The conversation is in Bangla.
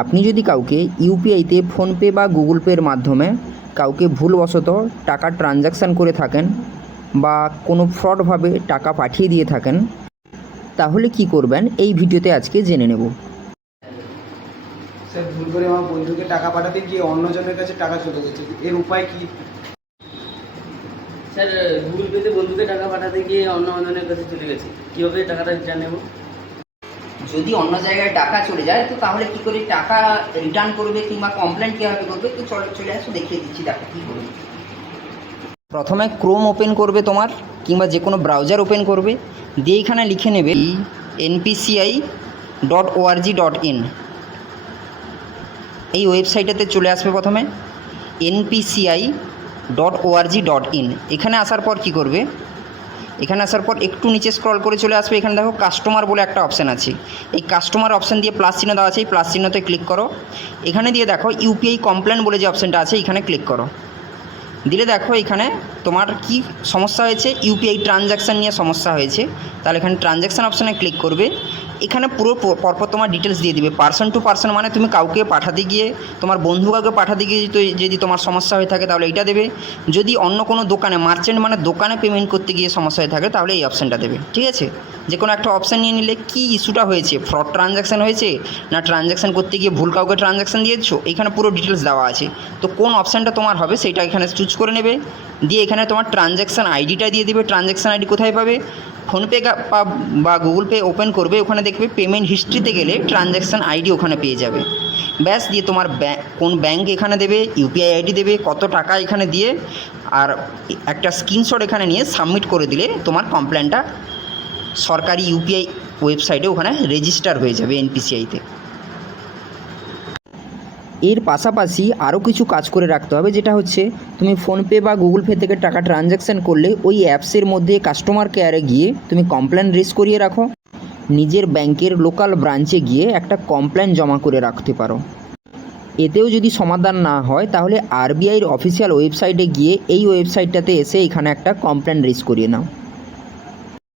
আপনি যদি কাউকে ইউপিআইতে ফোনপে বা গুগল পের মাধ্যমে কাউকে ভুলবশত টাকা ট্রানজ্যাকশান করে থাকেন বা কোনো ফ্রডভাবে টাকা পাঠিয়ে দিয়ে থাকেন, তাহলে কি করবেন এই ভিডিওতে আজকে জেনে নেব। স্যার, ভুল করে আমার বন্ধুকে টাকা পাঠাতে গিয়ে অন্যজনের কাছে টাকা চলে গেছে, এর উপায় কি? স্যার, গুগল পেতে বন্ধুকে টাকা পাঠাতে গিয়ে অন্যজনের কাছে চলে গেছে, কীভাবে টাকাটা রিটার্ন নেব? যদি অন্য জায়গায় টাকা চলে যায় তো তাহলে কি করে টাকা রিটার্ন করবে কিংবা কমপ্লেন কীভাবে করবে, তো চলে আসো দেখিয়ে দিচ্ছি। দেখো কী করবে। প্রথমে ক্রোম ওপেন করবে তোমার, কিংবা যে কোনো ব্রাউজার ওপেন করবে, দিয়ে এখানে লিখে নেবে npci.org.in। এই ওয়েবসাইটেতে চলে আসবে প্রথমে npci.org.in। এখানে আসার পর কি করবে, এখানে আসার পর একটু নিচে স্ক্রল করে চলে আসবে। এখানে দেখো কাস্টমার বলে একটা অপশান আছে, এই কাস্টমার অপশান দিয়ে প্লাস চিহ্ন দেওয়া আছে, এই প্লাস চিহ্নতে ক্লিক করো। এখানে দিয়ে দেখো ইউপিআই কমপ্লেন বলে যে অপশানটা আছে এখানে ক্লিক করো। দিলে দেখো এখানে তোমার কি সমস্যা হয়েছে, ইউপিআই ট্রানজ্যাকশান নিয়ে সমস্যা হয়েছে। তাহলে এখানে ট্রানজ্যাকশান অপশানে ক্লিক করবে। এখানে পুরো পরপর তোমার ডিটেলস দিয়ে দিবে, পার্সন টু পার্সন, মানে তুমি কাউকে পাঠাতে গিয়ে, তোমার বন্ধু কাউকে পাঠাতে গিয়ে যদি তোমার সমস্যা হয়ে থাকে তাহলে এইটা দেবে। যদি অন্য কোনো দোকানে, মার্চেন্ট মানে দোকানে পেমেন্ট করতে গিয়ে সমস্যা হয়ে থাকে তাহলে এই অপশানটা দেবে। ঠিক আছে, যে কোনো একটা অপশান নিয়ে নিলে কি ইস্যুটা হয়েছে, ফ্রড ট্রানজ্যাকশান হয়েছে না ট্রানজ্যাকশান করতে গিয়ে ভুল কাউকে ট্রানজ্যাকশান দিয়েছো, এখানে পুরো ডিটেলস দেওয়া আছে। তো কোন অপশানটা তোমার হবে সেটা এখানে চুজ করে নেবে। দিয়ে এখানে তোমার ট্রানজ্যাকশান আইডিটা দিয়ে দিবে। ট্রানজ্যাকশান আইডি কোথায় পাবে, ফোনপে বা গুগল পে ওপেন করবে, ওখানে দেখবে পেমেন্ট হিস্ট্রিতে গেলে ট্রানজ্যাকশান আইডি ওখানে পেয়ে যাবে। ব্যাস, দিয়ে তোমার কোন ব্যাঙ্ক এখানে দেবে, ইউপিআই আইডি দেবে, কত টাকা এখানে দিয়ে, আর একটা স্ক্রিনশট এখানে নিয়ে সাবমিট করে দিলে তোমার কমপ্লেনটা সরকারি ইউপিআই ওয়েবসাইটে ওখানে রেজিস্টার হয়ে যাবে এনপিসিআইতে। এর পাশাপাশি আরও কিছু কাজ করে রাখতে হবে, যেটা হচ্ছে তুমি ফোনপে বা গুগল পে থেকে টাকা ট্রানজ্যাকশান করলে ওই অ্যাপসের মধ্যে কাস্টমার কেয়ারে গিয়ে তুমি কমপ্লেন রেজ করিয়ে রাখো। নিজের ব্যাংকের লোকাল ব্রাঞ্চে গিয়ে একটা কমপ্লেন জমা করে রাখতে পারো। এতেও যদি সমাধান না হয় তাহলে আরবিআইয়ের অফিসিয়াল ওয়েবসাইটে গিয়ে এই ওয়েবসাইটটাতে এসে এখানে একটা কমপ্লেন রেজ করিয়ে নাও।